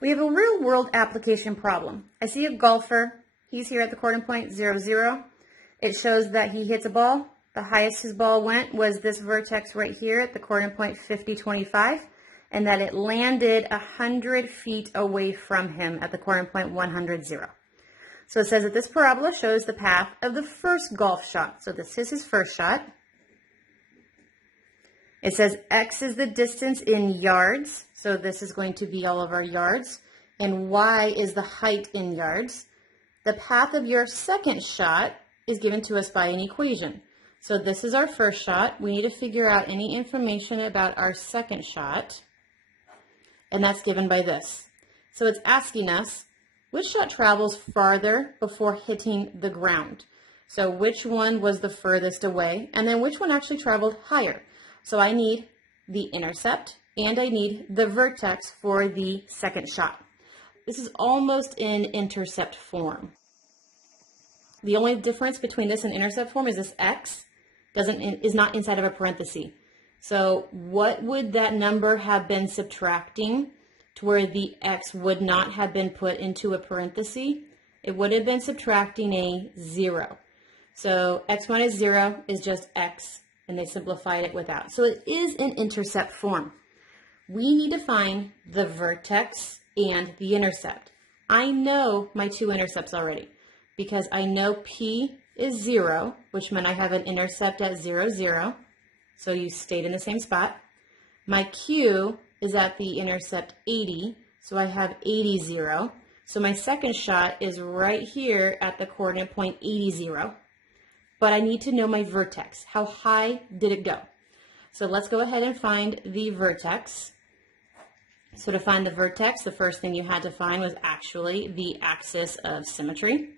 We have a real-world application problem. I see a golfer. He's here at the coordinate point 0, 0. It shows that he hits a ball. The highest his ball went was this vertex right here at the coordinate point 50, 25, and that it landed 100 feet away from him at the coordinate point 100, 0. So it says that this parabola shows the path of the first golf shot. So this is his first shot. It says x is the distance in yards, so this is going to be all of our yards, and y is the height in yards. The path of your second shot is given to us by an equation. So this is our first shot. We need to figure out any information about our second shot, and that's given by this. So it's asking us, which shot travels farther before hitting the ground? So which one was the furthest away, and then which one actually traveled higher? So I need the intercept and I need the vertex for the second shot. This is almost in intercept form. The only difference between this and intercept form is this x is not inside of a parenthesis. So what would that number have been subtracting to where the x would not have been put into a parenthesis? It would have been subtracting a 0. So x minus 0 is just x, and they simplified it without. So it is in intercept form. We need to find the vertex and the intercept. I know my two intercepts already because I know P is 0, which meant I have an intercept at 0, 0. So you stayed in the same spot. My Q is at the intercept 80, so I have 80, 0. So my second shot is right here at the coordinate point 80, 0. But I need to know my vertex. How high did it go? So let's go ahead and find the vertex. So to find the vertex, the first thing you had to find was actually the axis of symmetry.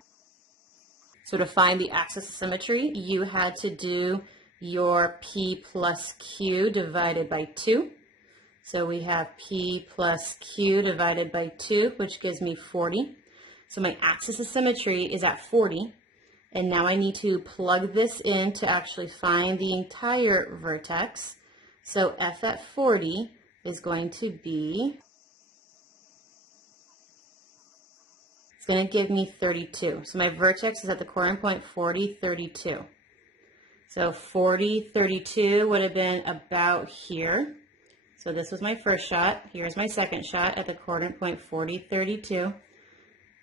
So to find the axis of symmetry, you had to do your P plus Q divided by 2. So we have P plus Q divided by 2, which gives me 40. So my axis of symmetry is at 40. And now I need to plug this in to actually find the entire vertex. So F at 40 is going to be, it's going to give me 32. So my vertex is at the coordinate point 40, 32. So 40, 32 would have been about here. So this was my first shot. Here's my second shot at the coordinate point 40, 32.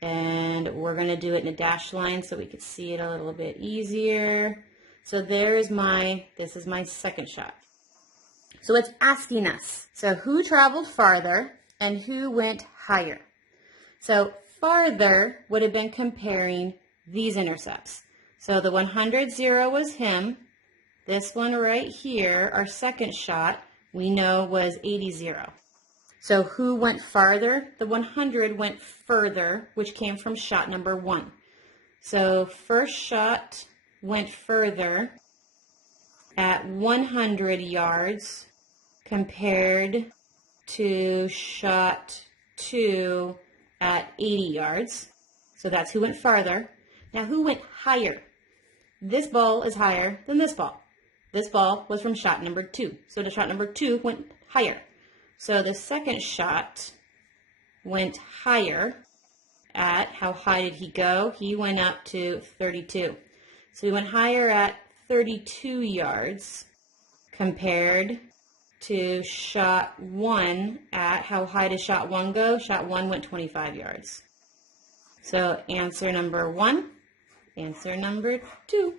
And we're going to do it in a dashed line so we could see it a little bit easier. So this is my second shot. So it's asking us, so who traveled farther and who went higher? So farther would have been comparing these intercepts. So the 100, 0 was him. This one right here, our second shot, we know was 80, 0. So who went farther? The 100 went further, which came from shot number 1. So first shot went further at 100 yards compared to shot 2 at 80 yards. So that's who went farther. Now who went higher? This ball is higher than this ball. This ball was from shot number 2. So the shot number 2 went higher. So the second shot went higher at, how high did he go? He went up to 32. So he went higher at 32 yards compared to shot 1 at, how high did shot 1 go? Shot 1 went 25 yards. So answer number 1, answer number 2.